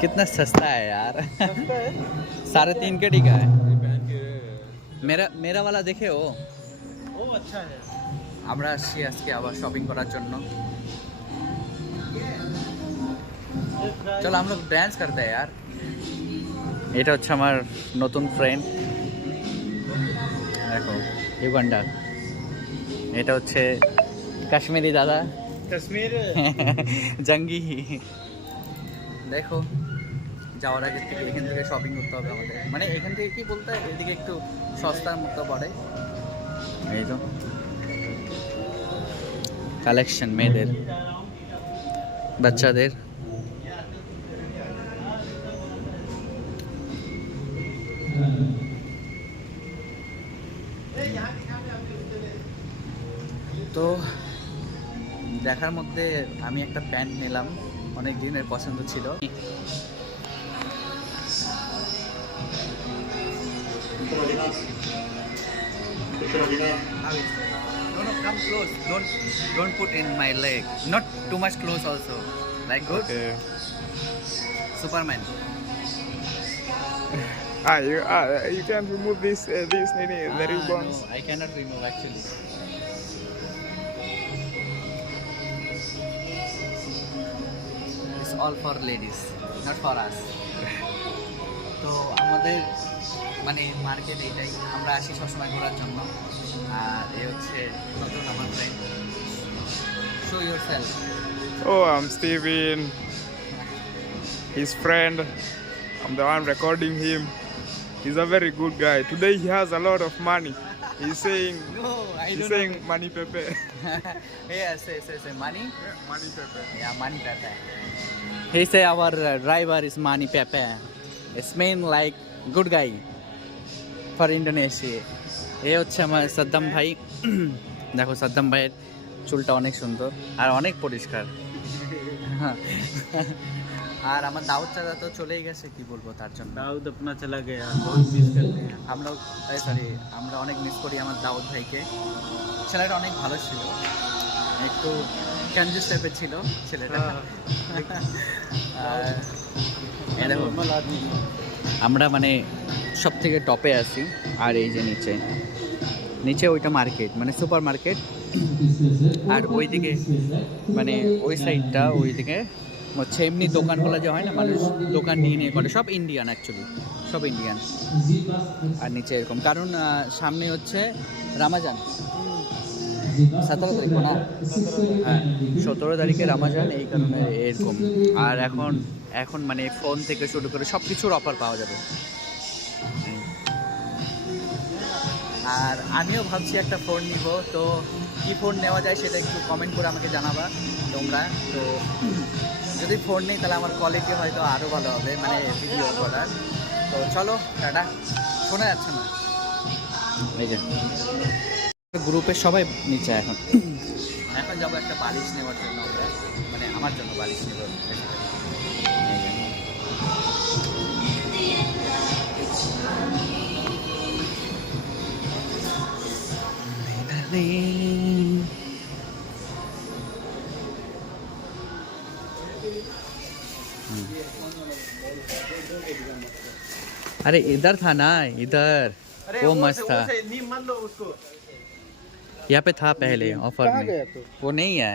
कितना सस्ता है यार। 3.5 के टिका है। मेरा वाला देखे ও अच्छा है। আমরা আসছি আজকে আবার শপিং করার জন্য। চলো हम लोग डांस करते हैं यार। এটা হচ্ছে আমার নতুন ফ্রেন্ড, দেখো ইউগান্ডা। এটা হচ্ছে কাশ্মীরি দাদা, कश्मीर জঙ্গি। দেখো যাওয়ার আগে থেকে এখান থেকে শপিং করতে হবে আমাদের, মানে এখান থেকে কি বলতে হয়, এদিকে একটু সস্তার মতো পড়ে। এই তো কালেকশন মেয়েদের, বাচ্চাদের। তো দেখার মধ্যে আমি একটা প্যান্ট নিলাম, অনেক দিনের পছন্দ ছিল। No, no, come close. Don't put in my leg. Not too much close also. Like good. Okay. Superman. You can remove this the ribbons. No, I cannot remove actually. It's all for ladies, not for us. তো আমাদের মানে market এইটাই, আমরা আসি সবসময় ঘোরার জন্য। আর এ হচ্ছে নতুন আমার friend. Show yourself. Oh, I'm Steven, his friend. I'm the one recording him. He's a very good guy. Today he has a lot of money. He's saying, No, I he's don't saying know. money pepe. Yeah, say money. Money pepe. Yeah, money Pepe. He say our driver is Mani Pepe. It's mean like good guy for Indonesia. এই হচ্ছে আমার সাদ্দাম ভাই। দেখো সাদ্দাম ভাইয়ের চুলটা অনেক সুন্দর আর অনেক পরিষ্কার। আর আমার দাউদ চাচা তো চলেই গেছে, কি বলবো তার জন্য। दाऊद अपना चला गया, बहुत मिस करते हैं। আমরা অনেক মিস করি আমার দাউদ ভাইকে। ছেলেটা অনেক ভালো ছিল, একটু কনজুস টাইপের ছিল ছেলেটা। আর এই দেখো, আমরা মানে সব থেকে টপে আছি। আর এই যে নিচে ওইটা মার্কেট, মানে সুপার মার্কেট। আর ওইদিকে মানে ওই সাইডটা, ওইদিকে হচ্ছে এমনি দোকানগুলো যে হয় না, মানুষ দোকান নিয়ে করে, সব ইন্ডিয়ান অ্যাকচুয়ালি, সব ইন্ডিয়ান। আর নিচে এরকম, কারণ সামনে হচ্ছে রামাজান, 17 তারিখ না? হ্যাঁ, 17 তারিখে রামাজান, এই কারণে এরকম। আর এখন মানে ফোন থেকে শুরু করে সব কিছুর অফার পাওয়া যাবে। আর আমিও ভাবছি একটা ফোন নিব, তো কী ফোন নেওয়া যায় সেটা একটু কমেন্ট করে আমাকে জানাবা তোমরা। তো যদি ফোন নেই তাহলে আমার কোয়ালিটি হয়তো আরও ভালো হবে, মানে ভিডিও করার। তো চলো টাটা। শোনা যাচ্ছে না, এই যে গ্রুপের সবাই নিচে। এখন যাবো একটা বালিশ নেওয়ার জন্য, আমরা মানে আমার জন্য বালিশ নেব। अरे इधर था ना, इधर वो मस्त था। नहीं मान लो उसको। यहाँ पे था पहले ऑफर में, वो नहीं है।